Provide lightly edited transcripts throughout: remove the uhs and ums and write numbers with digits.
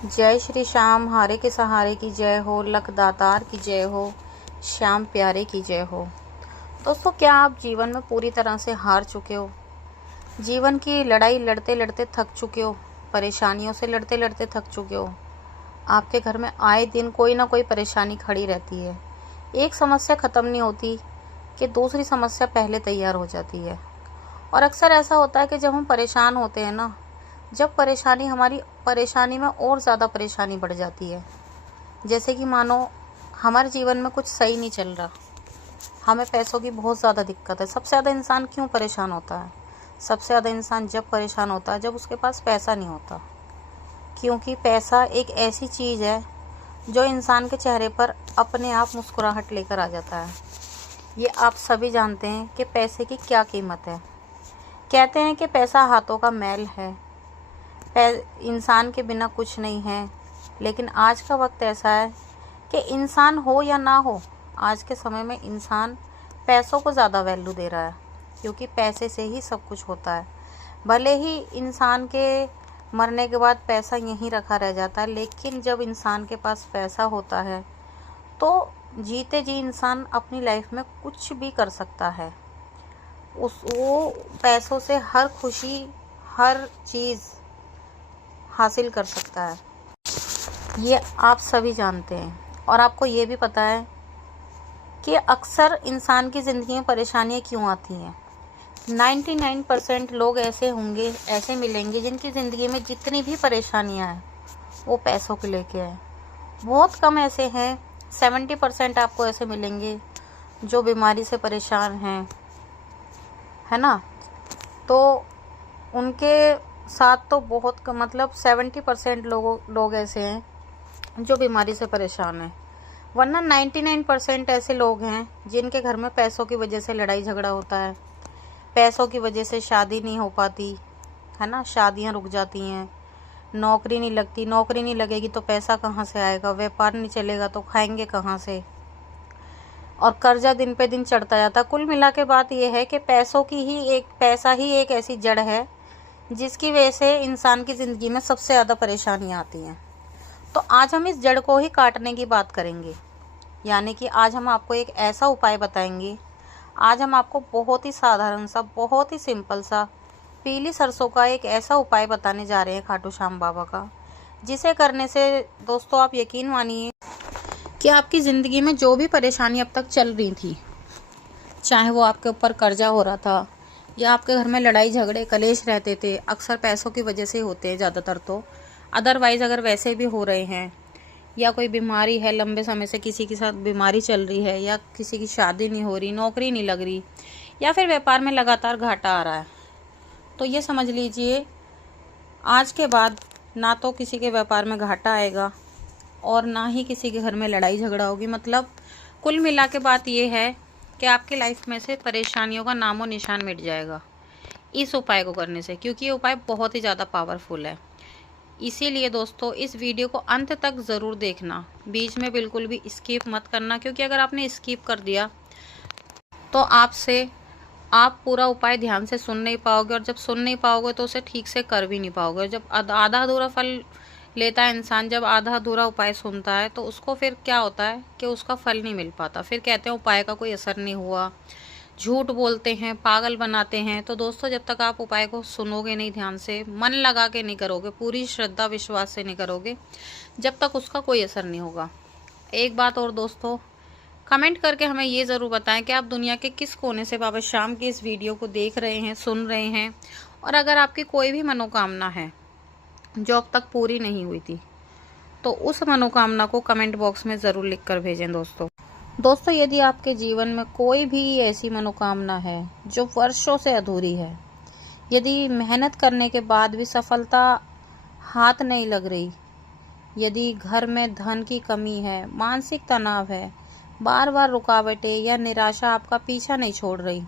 जय श्री श्याम, हारे के सहारे की जय हो, लख दातार की जय हो, श्याम प्यारे की जय हो। दोस्तों, क्या आप जीवन में पूरी तरह से हार चुके हो? जीवन की लड़ाई लड़ते लड़ते थक चुके हो? परेशानियों से लड़ते लड़ते थक चुके हो? आपके घर में आए दिन कोई ना कोई परेशानी खड़ी रहती है। एक समस्या ख़त्म नहीं होती कि दूसरी समस्या पहले तैयार हो जाती है। और अक्सर ऐसा होता है कि जब हम परेशान होते हैं ना, जब हमारी परेशानी में और ज़्यादा परेशानी बढ़ जाती है। जैसे कि मानो हमारे जीवन में कुछ सही नहीं चल रहा, हमें पैसों की बहुत ज़्यादा दिक्कत है। सबसे ज़्यादा इंसान क्यों परेशान होता है? सबसे ज़्यादा इंसान जब परेशान होता है जब उसके पास पैसा नहीं होता। क्योंकि पैसा एक ऐसी चीज़ है जो इंसान के चेहरे पर अपने आप मुस्कुराहट लेकर आ जाता है। ये आप सभी जानते हैं कि पैसे की क्या कीमत है। कहते हैं कि पैसा हाथों का मैल है, इंसान के बिना कुछ नहीं है। लेकिन आज का वक्त ऐसा है कि इंसान हो या ना हो, आज के समय में इंसान पैसों को ज़्यादा वैल्यू दे रहा है, क्योंकि पैसे से ही सब कुछ होता है। भले ही इंसान के मरने के बाद पैसा यहीं रखा रह जाता है, लेकिन जब इंसान के पास पैसा होता है तो जीते जी इंसान अपनी लाइफ में कुछ भी कर सकता है। वो पैसों से हर खुशी, हर चीज़ हासिल कर सकता है। ये आप सभी जानते हैं। और आपको ये भी पता है कि अक्सर इंसान की ज़िंदगी में परेशानियाँ क्यों आती हैं। 99% लोग ऐसे मिलेंगे जिनकी ज़िंदगी में जितनी भी परेशानियाँ हैं वो पैसों को लेके है। बहुत कम ऐसे हैं, 70% आपको ऐसे मिलेंगे जो बीमारी से परेशान हैं, है ना। तो उनके साथ तो बहुत कम, मतलब 70% लोग ऐसे हैं जो बीमारी से परेशान हैं। वरना 99% ऐसे लोग हैं जिनके घर में पैसों की वजह से लड़ाई झगड़ा होता है, पैसों की वजह से शादी नहीं हो पाती, है ना। शादियां रुक जाती हैं, नौकरी नहीं लगती, नौकरी नहीं लगेगी तो पैसा कहाँ से आएगा, व्यापार नहीं चलेगा तो खाएंगे कहाँ से, और कर्जा दिन पे दिन चढ़ता जाता। कुल मिला के बात यह है कि पैसा ही एक ऐसी जड़ है जिसकी वजह से इंसान की ज़िंदगी में सबसे ज़्यादा परेशानियाँ आती हैं। तो आज हम इस जड़ को ही काटने की बात करेंगे। यानी कि आज हम आपको एक ऐसा उपाय बताएंगे। आज हम आपको बहुत ही साधारण सा, बहुत ही सिंपल सा पीली सरसों का एक ऐसा उपाय बताने जा रहे हैं खाटू श्याम बाबा का, जिसे करने से दोस्तों आप यकीन मानिए कि आपकी ज़िंदगी में जो भी परेशानी अब तक चल रही थी, चाहे वो आपके ऊपर कर्जा हो रहा था या आपके घर में लड़ाई झगड़े कलेश रहते थे, अक्सर पैसों की वजह से होते हैं ज़्यादातर, तो अदरवाइज़ अगर वैसे भी हो रहे हैं, या कोई बीमारी है, लंबे समय से किसी के साथ बीमारी चल रही है, या किसी की शादी नहीं हो रही, नौकरी नहीं लग रही, या फिर व्यापार में लगातार घाटा आ रहा है, तो ये समझ लीजिए आज के बाद ना तो किसी के व्यापार में घाटा आएगा और ना ही किसी के घर में लड़ाई झगड़ा होगी। मतलब कुल मिला के बात ये है कि आपकी लाइफ में से परेशानियों का नामो निशान मिट जाएगा इस उपाय को करने से, क्योंकि ये उपाय बहुत ही ज़्यादा पावरफुल है। इसीलिए दोस्तों इस वीडियो को अंत तक ज़रूर देखना, बीच में बिल्कुल भी स्किप मत करना, क्योंकि अगर आपने स्किप कर दिया तो आप पूरा उपाय ध्यान से सुन नहीं पाओगे, और जब सुन नहीं पाओगे तो उसे ठीक से कर भी नहीं पाओगे। जब आधा अधूरा फल लेता है इंसान, जब आधा अधूरा उपाय सुनता है तो उसको फिर क्या होता है कि उसका फल नहीं मिल पाता। फिर कहते हैं उपाय का कोई असर नहीं हुआ, झूठ बोलते हैं, पागल बनाते हैं। तो दोस्तों जब तक आप उपाय को सुनोगे नहीं, ध्यान से मन लगा के नहीं करोगे, पूरी श्रद्धा विश्वास से नहीं करोगे, जब तक उसका कोई असर नहीं होगा। एक बात और दोस्तों, कमेंट करके हमें ये ज़रूर बताएं कि आप दुनिया के किस कोने से बाबा श्याम की इस वीडियो को देख रहे हैं, सुन रहे हैं। और अगर आपकी कोई भी मनोकामना है जो अब तक पूरी नहीं हुई थी, तो उस मनोकामना को कमेंट बॉक्स में ज़रूर लिख कर भेजें। दोस्तों यदि आपके जीवन में कोई भी ऐसी मनोकामना है जो वर्षों से अधूरी है, यदि मेहनत करने के बाद भी सफलता हाथ नहीं लग रही, यदि घर में धन की कमी है, मानसिक तनाव है, बार बार रुकावटें या निराशा आपका पीछा नहीं छोड़ रही,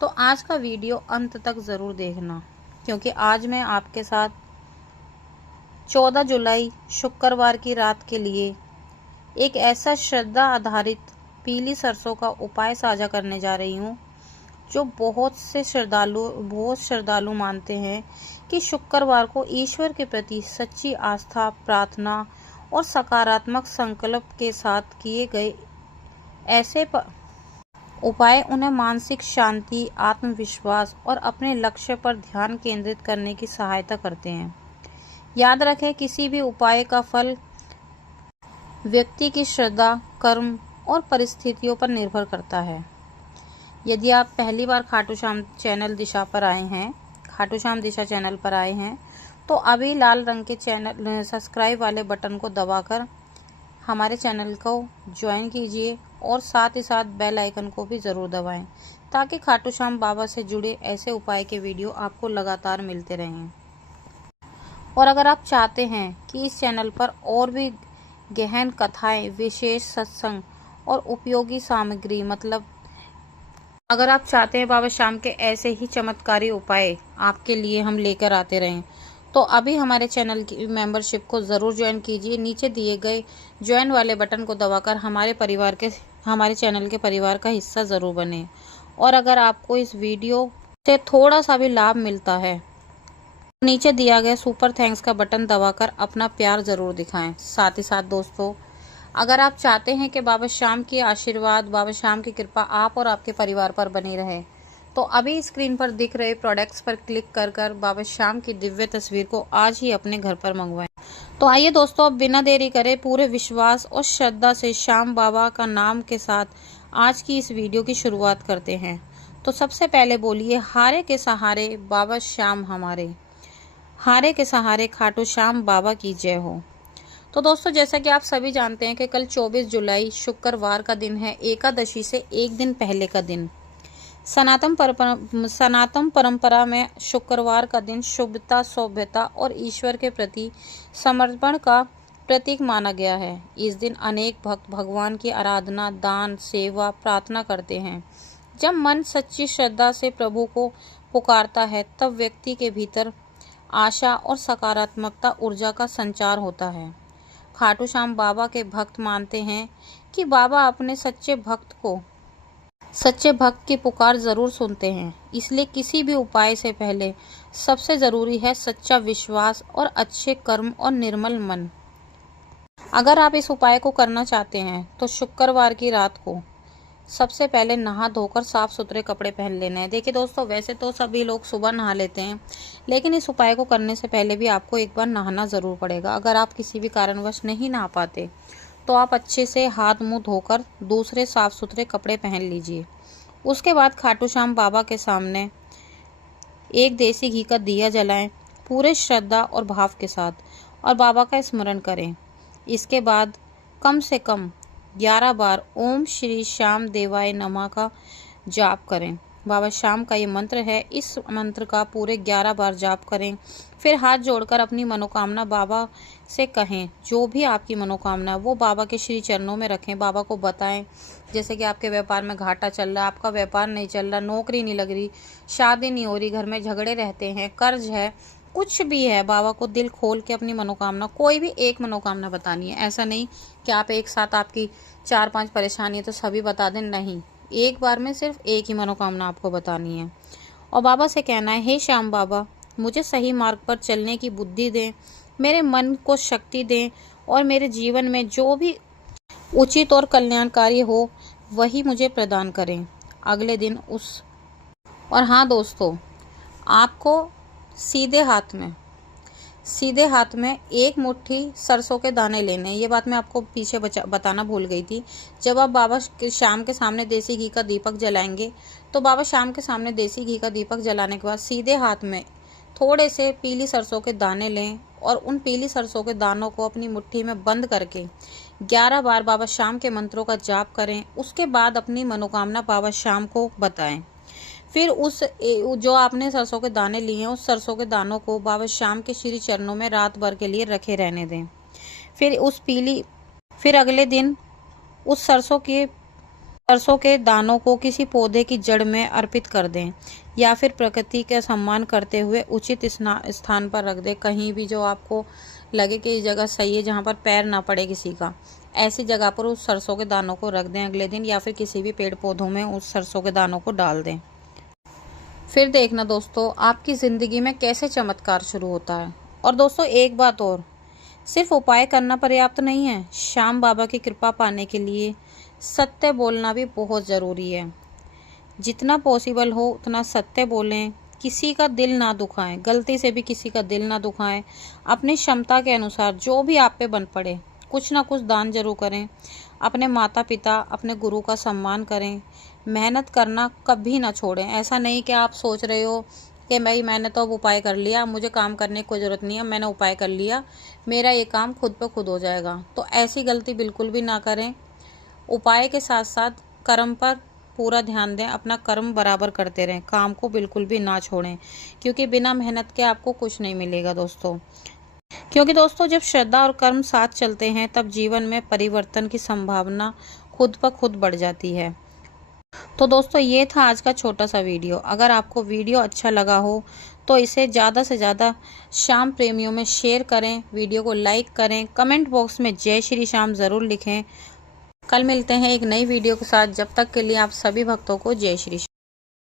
तो आज का वीडियो अंत तक ज़रूर देखना, क्योंकि आज मैं आपके साथ 14 जुलाई शुक्रवार की रात के लिए एक ऐसा श्रद्धा आधारित पीली सरसों का उपाय साझा करने जा रही हूँ जो बहुत श्रद्धालु मानते हैं कि शुक्रवार को ईश्वर के प्रति सच्ची आस्था, प्रार्थना और सकारात्मक संकल्प के साथ किए गए ऐसे उपाय उन्हें मानसिक शांति, आत्मविश्वास और अपने लक्ष्य पर ध्यान केंद्रित करने की सहायता करते हैं। याद रखें, किसी भी उपाय का फल व्यक्ति की श्रद्धा, कर्म और परिस्थितियों पर निर्भर करता है। यदि आप पहली बार खाटू श्याम दिशा चैनल पर आए हैं तो अभी लाल रंग के चैनल सब्सक्राइब वाले बटन को दबाकर हमारे चैनल को ज्वाइन कीजिए और साथ ही साथ बेल आइकन को भी ज़रूर दबाएं ताकि खाटू श्याम बाबा से जुड़े ऐसे उपाय के वीडियो आपको लगातार मिलते रहें। और अगर आप चाहते हैं कि इस चैनल पर और भी गहन कथाएं, विशेष सत्संग और उपयोगी सामग्री अगर आप चाहते हैं बाबा श्याम के ऐसे ही चमत्कारी उपाय आपके लिए हम लेकर आते रहें तो अभी हमारे चैनल की मेंबरशिप को ज़रूर ज्वाइन कीजिए। नीचे दिए गए ज्वाइन वाले बटन को दबाकर हमारे चैनल के परिवार का हिस्सा ज़रूर बने। और अगर आपको इस वीडियो से थोड़ा सा भी लाभ मिलता है तो नीचे दिया गया सुपर थैंक्स का बटन दबाकर अपना प्यार ज़रूर दिखाएं। साथ ही साथ दोस्तों, अगर आप चाहते हैं कि बाबा श्याम की आशीर्वाद, बाबा श्याम की कृपा आप और आपके परिवार पर बनी रहे तो अभी स्क्रीन पर दिख रहे प्रोडक्ट्स पर क्लिक कर बाबा श्याम की दिव्य तस्वीर को आज ही अपने घर पर मंगवाएं। तो आइए दोस्तों, अब बिना देरी करे पूरे विश्वास और श्रद्धा से श्याम बाबा का नाम के साथ आज की इस वीडियो की शुरुआत करते हैं। तो सबसे पहले बोलिए, हारे के सहारे बाबा श्याम हमारे, हारे के सहारे खाटू श्याम बाबा की जय हो। तो दोस्तों, जैसा कि आप सभी जानते हैं कि कल 24 जुलाई शुक्रवार का दिन है, एकादशी से एक दिन पहले का दिन। सनातन परंपरा में शुक्रवार का दिन शुभता, सौभ्यता और ईश्वर के प्रति समर्पण का प्रतीक माना गया है। इस दिन अनेक भक्त भगवान की आराधना, दान, सेवा, प्रार्थना करते हैं। जब मन सच्ची श्रद्धा से प्रभु को पुकारता है तब व्यक्ति के भीतर आशा और सकारात्मकता ऊर्जा का संचार होता है। खाटू श्याम बाबा के भक्त मानते हैं कि बाबा अपने सच्चे भक्त की पुकार जरूर सुनते हैं। इसलिए किसी भी उपाय से पहले सबसे जरूरी है सच्चा विश्वास और अच्छे कर्म और निर्मल मन। अगर आप इस उपाय को करना चाहते हैं तो शुक्रवार की रात को सबसे पहले नहा धोकर साफ सुथरे कपड़े पहन लेने हैं। देखिए दोस्तों, वैसे तो सभी लोग सुबह नहा लेते हैं, लेकिन इस उपाय को करने से पहले भी आपको एक बार नहाना ज़रूर पड़ेगा। अगर आप किसी भी कारणवश नहीं नहा पाते तो आप अच्छे से हाथ मुंह धोकर दूसरे साफ सुथरे कपड़े पहन लीजिए। उसके बाद खाटू श्याम बाबा के सामने एक देसी घी का दिया जलाएं पूरे श्रद्धा और भाव के साथ और बाबा का स्मरण करें। इसके बाद कम से कम 11 बार ओम श्री श्याम देवाय नमः का जाप करें। बाबा श्याम का ये मंत्र है, इस मंत्र का पूरे 11 बार जाप करें। फिर हाथ जोड़कर अपनी मनोकामना बाबा से कहें। जो भी आपकी मनोकामना है वो बाबा के श्री चरणों में रखें, बाबा को बताएं। जैसे कि आपके व्यापार में घाटा चल रहा है, आपका व्यापार नहीं चल रहा, नौकरी नहीं लग रही, शादी नहीं हो रही, घर में झगड़े रहते हैं, कर्ज है, कुछ भी है, बाबा को दिल खोल के अपनी मनोकामना, कोई भी एक मनोकामना बतानी है। ऐसा नहीं कि आप एक साथ आपकी 4-5 परेशानी है तो सभी बता दें, नहीं, एक बार में सिर्फ एक ही मनोकामना आपको बतानी है। और बाबा से कहना है, हे श्याम बाबा, मुझे सही मार्ग पर चलने की बुद्धि दें, मेरे मन को शक्ति दें और मेरे जीवन में जो भी उचित और कल्याणकारी हो वही मुझे प्रदान करें। अगले दिन और हाँ दोस्तों, आपको सीधे हाथ में एक मुट्ठी सरसों के दाने लेने हैं। ये बात मैं आपको पीछे बताना भूल गई थी। जब आप बाबा श्याम के सामने देसी घी का दीपक जलाएंगे तो बाबा श्याम के सामने देसी घी का दीपक जलाने के बाद सीधे हाथ में थोड़े से पीली सरसों के दाने लें और उन पीली सरसों के दानों को अपनी मुट्ठी में बंद करके 11 बार बाबा श्याम के मंत्रों का जाप करें। उसके बाद अपनी मनोकामना बाबा श्याम को बताएं। फिर जो आपने सरसों के दाने लिए हैं उस सरसों के दानों को बाबा श्याम के श्री चरणों में रात भर के लिए रखे रहने दें। फिर अगले दिन उस सरसों के दानों को किसी पौधे की जड़ में अर्पित कर दें या फिर प्रकृति का सम्मान करते हुए उचित स्थान पर रख दें। कहीं भी जो आपको लगे कि ये जगह सही है, जहाँ पर पैर ना पड़े किसी का, ऐसी जगह पर उस सरसों के दानों को रख दें अगले दिन, या फिर किसी भी पेड़ पौधों में उस सरसों के दानों को डाल दें। फिर देखना दोस्तों आपकी ज़िंदगी में कैसे चमत्कार शुरू होता है। और दोस्तों एक बात और, सिर्फ उपाय करना पर्याप्त नहीं है, श्याम बाबा की कृपा पाने के लिए सत्य बोलना भी बहुत ज़रूरी है। जितना पॉसिबल हो उतना सत्य बोलें, किसी का दिल ना दुखाएं, गलती से भी किसी का दिल ना दुखाएं। अपनी क्षमता के अनुसार जो भी आप पे बन पड़े कुछ ना कुछ दान जरूर करें। अपने माता पिता, अपने गुरु का सम्मान करें। मेहनत करना कभी ना छोड़ें। ऐसा नहीं कि आप सोच रहे हो कि भाई मैंने तो अब उपाय कर लिया, मुझे काम करने की कोई ज़रूरत नहीं है, मैंने उपाय कर लिया, मेरा ये काम खुद ब खुद हो जाएगा। तो ऐसी गलती बिल्कुल भी ना करें। उपाय के साथ साथ कर्म पर पूरा ध्यान दें, अपना कर्म बराबर करते रहें, काम को बिल्कुल भी ना छोड़ें, क्योंकि बिना मेहनत के आपको कुछ नहीं मिलेगा दोस्तों। क्योंकि दोस्तों जब श्रद्धा और कर्म साथ चलते हैं तब जीवन में परिवर्तन की संभावना खुद ब खुद बढ़ जाती है। तो दोस्तों ये था आज का छोटा सा वीडियो। अगर आपको वीडियो अच्छा लगा हो तो इसे ज़्यादा से ज़्यादा श्याम प्रेमियों में शेयर करें, वीडियो को लाइक करें, कमेंट बॉक्स में जय श्री श्याम ज़रूर लिखें। कल मिलते हैं एक नई वीडियो के साथ। जब तक के लिए आप सभी भक्तों को जय श्री श्याम।